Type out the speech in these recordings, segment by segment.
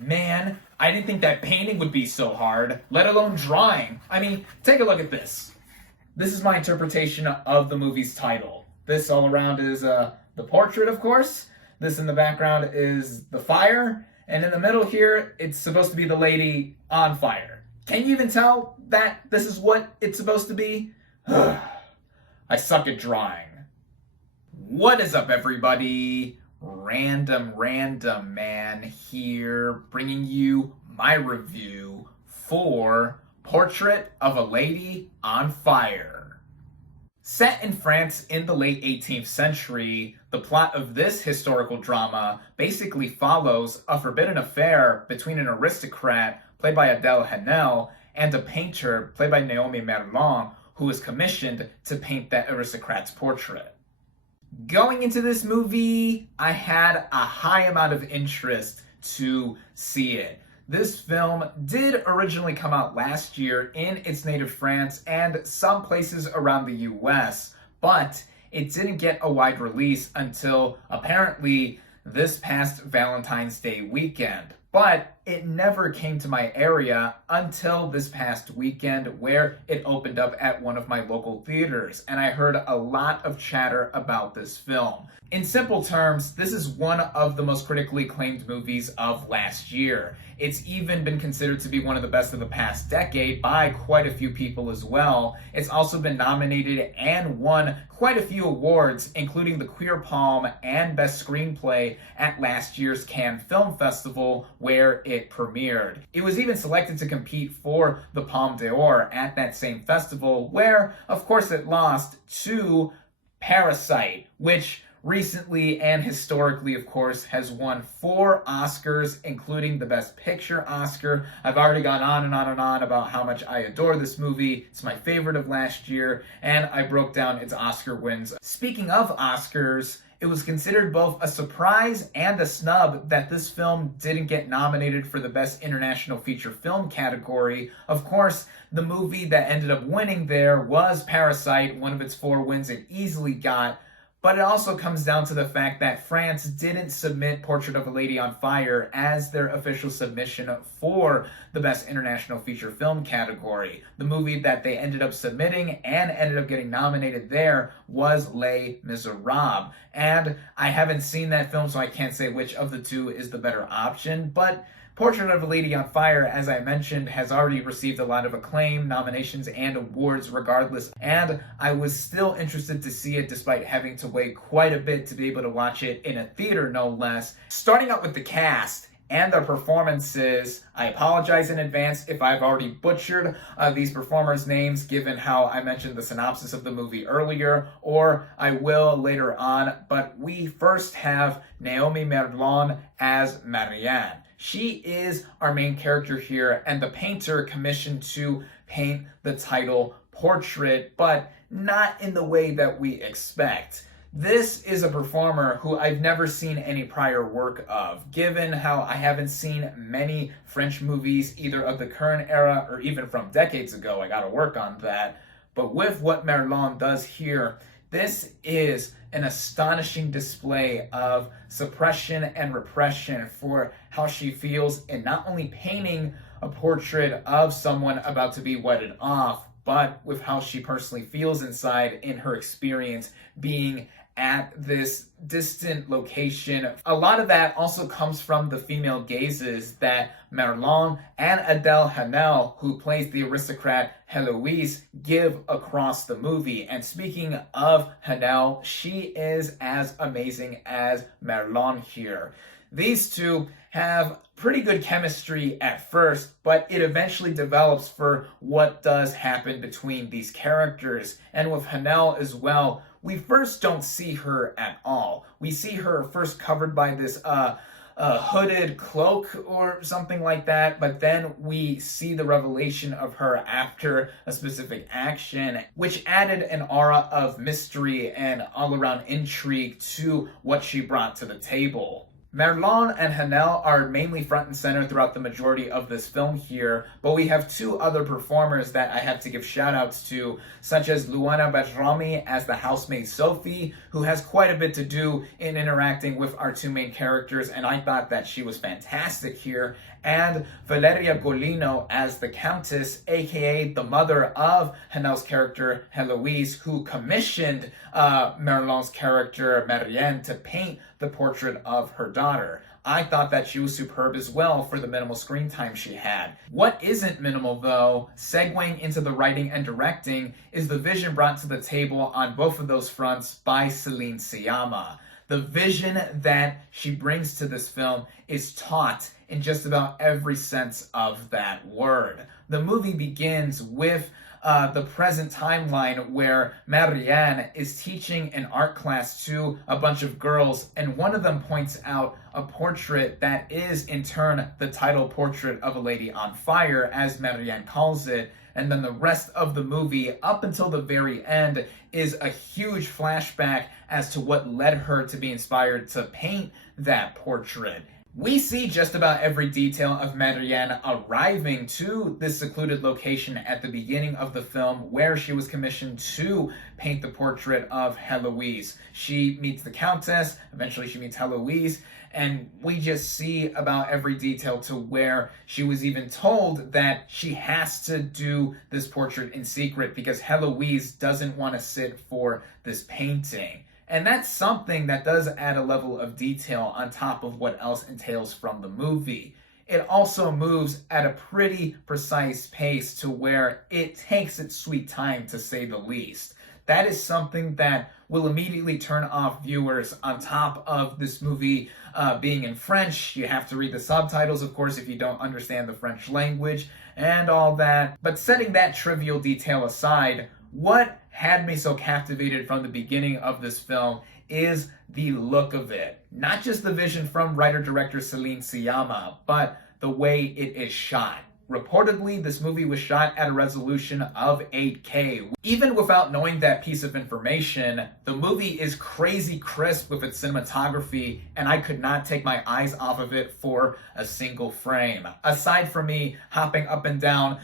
Man, I didn't think that painting would be so hard, let alone drawing. I mean, take a look at this. This is my interpretation of the movie's title. This all around is the portrait, of course. This in the background is the fire. And in the middle here, it's supposed to be the lady on fire. Can you even tell that this is what it's supposed to be? I suck at drawing. What is up, everybody? Random Man here, bringing you my review for Portrait of a Lady on Fire. Set in France in the late 18th century, the plot of this historical drama basically follows a forbidden affair between an aristocrat, played by Adèle Haenel, and a painter, played by Naomi Merlan, who was commissioned to paint that aristocrat's portrait. Going into this movie, I had a high amount of interest to see it. This film did originally come out last year in its native France and some places around the US, but it didn't get a wide release until apparently this past Valentine's Day weekend. But it never came to my area until this past weekend, where it opened up at one of my local theaters, and I heard a lot of chatter about this film. In simple terms, this is one of the most critically acclaimed movies of last year. It's even been considered to be one of the best of the past decade by quite a few people as well. It's also been nominated and won quite a few awards, including the Queer Palm and Best Screenplay at last year's Cannes Film Festival, where it premiered. It was even selected to compete for the Palme d'Or at that same festival, where, of course, it lost to Parasite, which recently and historically, of course, has won 4 Oscars, including the Best Picture Oscar. I've already gone on and on and on about how much I adore this movie. It's my favorite of last year, and I broke down its Oscar wins. Speaking of Oscars, it was considered both a surprise and a snub that this film didn't get nominated for the Best International Feature Film category. Of course, the movie that ended up winning there was Parasite, one of its 4 wins it easily got. But it also comes down to the fact that France didn't submit Portrait of a Lady on Fire as their official submission for the Best International Feature Film category. The movie that they ended up submitting and ended up getting nominated there was Les Miserables. And I haven't seen that film, so I can't say which of the two is the better option, but Portrait of a Lady on Fire, as I mentioned, has already received a lot of acclaim, nominations, and awards regardless, and I was still interested to see it despite having to wait quite a bit to be able to watch it in a theater, no less. Starting out with the cast and their performances, I apologize in advance if I've already butchered these performers' names, given how I mentioned the synopsis of the movie earlier, or I will later on, but we first have Naomi Merlan as Marianne. She is our main character here and the painter commissioned to paint the title portrait, but not in the way that we expect. This is a performer who I've never seen any prior work of, given how I haven't seen many French movies either of the current era or even from decades ago. I gotta work on that. But with what Merlan does here, this is an astonishing display of suppression and repression for how she feels in not only painting a portrait of someone about to be wedded off, but with how she personally feels inside in her experience being at this distant location. A lot of that also comes from the female gazes that Merlan and Adèle Haenel, who plays the aristocrat Heloise, give across the movie. And speaking of Haenel, she is as amazing as Merlan here. These two have pretty good chemistry at first, but it eventually develops for what does happen between these characters. And with Haenel as well, we first don't see her at all. We see her first covered by this hooded cloak or something like that, but then we see the revelation of her after a specific action, which added an aura of mystery and all-around intrigue to what she brought to the table. Merlin and Hanel are mainly front and center throughout the majority of this film here, but we have two other performers that I have to give shout outs to, such as Luana Bajrami as the housemaid Sophie, who has quite a bit to do in interacting with our two main characters, and I thought that she was fantastic here, and Valeria Golino as the Countess, aka the mother of Hanel's character Heloise, who commissioned Merlin's character Marianne to paint the portrait of her daughter. I thought that she was superb as well for the minimal screen time she had. What isn't minimal though, segueing into the writing and directing, is the vision brought to the table on both of those fronts by Celine Sciamma. The vision that she brings to this film is taught in just about every sense of that word. The movie begins with the present timeline where Marianne is teaching an art class to a bunch of girls, and one of them points out a portrait that is in turn the title portrait of a lady on fire, as Marianne calls it. And then the rest of the movie, up until the very end, is a huge flashback as to what led her to be inspired to paint that portrait. We see just about every detail of Marianne arriving to this secluded location at the beginning of the film where she was commissioned to paint the portrait of Heloise. She meets the Countess, eventually she meets Heloise, and we just see about every detail to where she was even told that she has to do this portrait in secret because Heloise doesn't want to sit for this painting. And that's something that does add a level of detail on top of what else entails from the movie. It also moves at a pretty precise pace to where it takes its sweet time, to say the least. That is something that will immediately turn off viewers on top of this movie being in French. You have to read the subtitles, of course, if you don't understand the French language and all that. But setting that trivial detail aside, what had me so captivated from the beginning of this film is the look of it. Not just the vision from writer-director Celine Sciamma, but the way it is shot. Reportedly, this movie was shot at a resolution of 8K. Even without knowing that piece of information, the movie is crazy crisp with its cinematography, and I could not take my eyes off of it for a single frame. Aside from me hopping up and down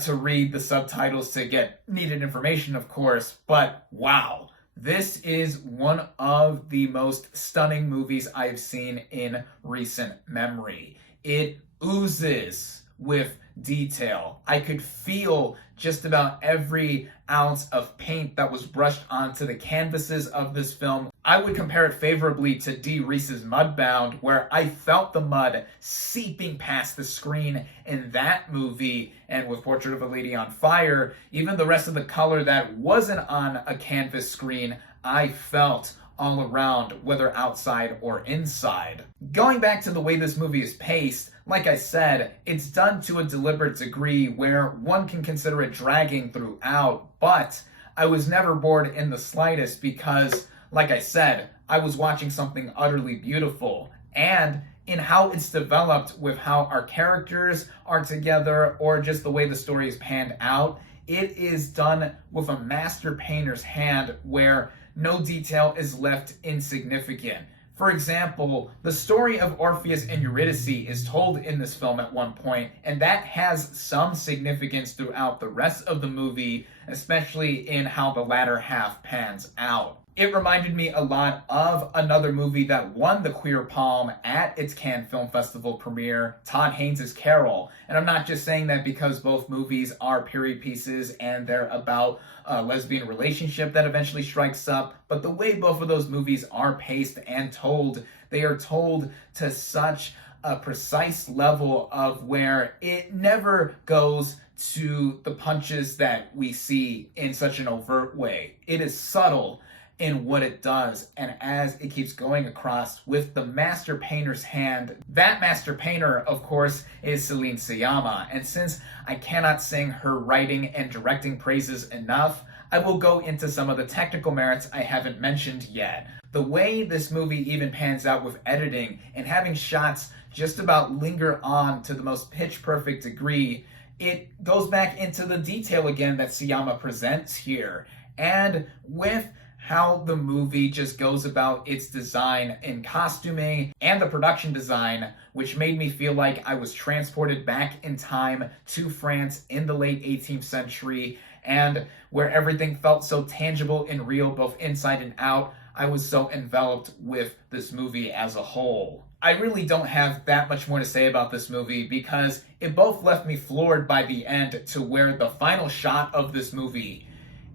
to read the subtitles to get needed information, of course, but wow. This is one of the most stunning movies I've seen in recent memory. It oozes with detail. I could feel just about every ounce of paint that was brushed onto the canvases of this film. I would compare it favorably to Dee Reese's Mudbound, where I felt the mud seeping past the screen in that movie. And with Portrait of a Lady on Fire, even the rest of the color that wasn't on a canvas screen, I felt all around, whether outside or inside. Going back to the way this movie is paced, like I said, it's done to a deliberate degree where one can consider it dragging throughout, but I was never bored in the slightest because, like I said, I was watching something utterly beautiful. And in how it's developed with how our characters are together or just the way the story is panned out, it is done with a master painter's hand where no detail is left insignificant. For example, the story of Orpheus and Eurydice is told in this film at one point, and that has some significance throughout the rest of the movie, especially in how the latter half pans out. It reminded me a lot of another movie that won the Queer Palm at its Cannes Film Festival premiere, Todd Haynes' Carol. And I'm not just saying that because both movies are period pieces and they're about a lesbian relationship that eventually strikes up, but the way both of those movies are paced and told, they are told to such a precise level of where it never goes to the punches that we see in such an overt way. It is subtle in what it does, and as it keeps going across with the master painter's hand. That master painter, of course, is Celine Sciamma, and since I cannot sing her writing and directing praises enough, I will go into some of the technical merits I haven't mentioned yet. The way this movie even pans out with editing and having shots just about linger on to the most pitch-perfect degree, it goes back into the detail again that Sciamma presents here. And with how the movie just goes about its design in costuming and the production design, which made me feel like I was transported back in time to France in the late 18th century, and where everything felt so tangible and real both inside and out. I was so enveloped with this movie as a whole. I really don't have that much more to say about this movie because it both left me floored by the end to where the final shot of this movie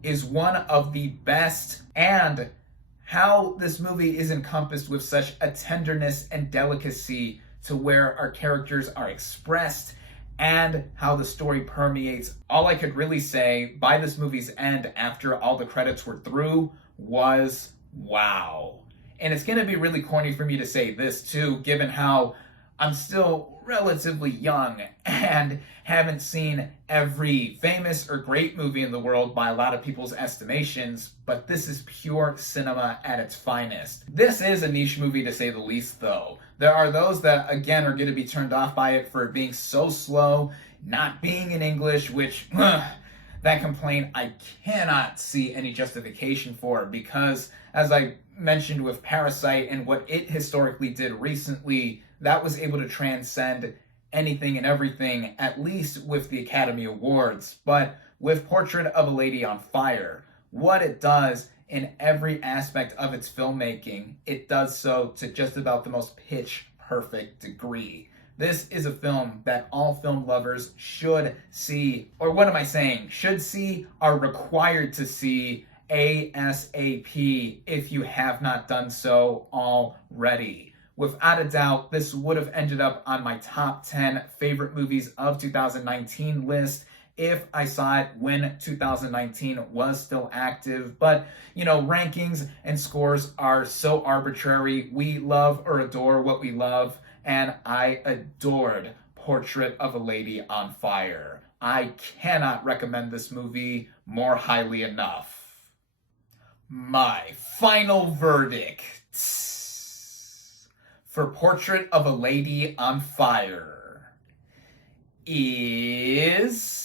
is one of the best, and how this movie is encompassed with such a tenderness and delicacy to where our characters are expressed and how the story permeates. All I could really say by this movie's end after all the credits were through was wow. And it's going to be really corny for me to say this too, given how I'm still relatively young and haven't seen every famous or great movie in the world by a lot of people's estimations, but this is pure cinema at its finest. This is a niche movie to say the least, though. There are those that, again, are going to be turned off by it for being so slow, not being in English, which, that complaint I cannot see any justification for, because, as I mentioned with Parasite and what it historically did recently, that was able to transcend anything and everything, at least with the Academy Awards. But with Portrait of a Lady on Fire, what it does in every aspect of its filmmaking, it does so to just about the most pitch perfect degree. This is a film that all film lovers should see, or what am I saying? Should see, are required to see ASAP if you have not done so already. Without a doubt, this would have ended up on my top 10 favorite movies of 2019 list if I saw it when 2019 was still active. But, rankings and scores are so arbitrary. We love or adore what we love, and I adored Portrait of a Lady on Fire. I cannot recommend this movie more highly enough. My final verdict for Portrait of a Lady on Fire is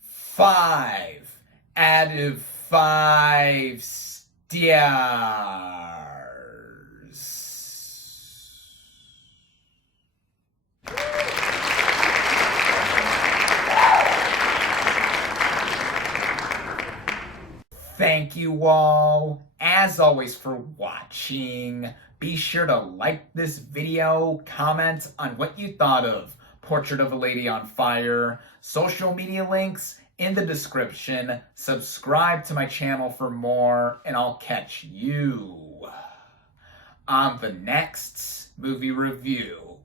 5 out of 5 stars. Thank you all, as always, for watching. Be sure to like this video, comment on what you thought of Portrait of a Lady on Fire, social media links in the description, subscribe to my channel for more, and I'll catch you on the next movie review.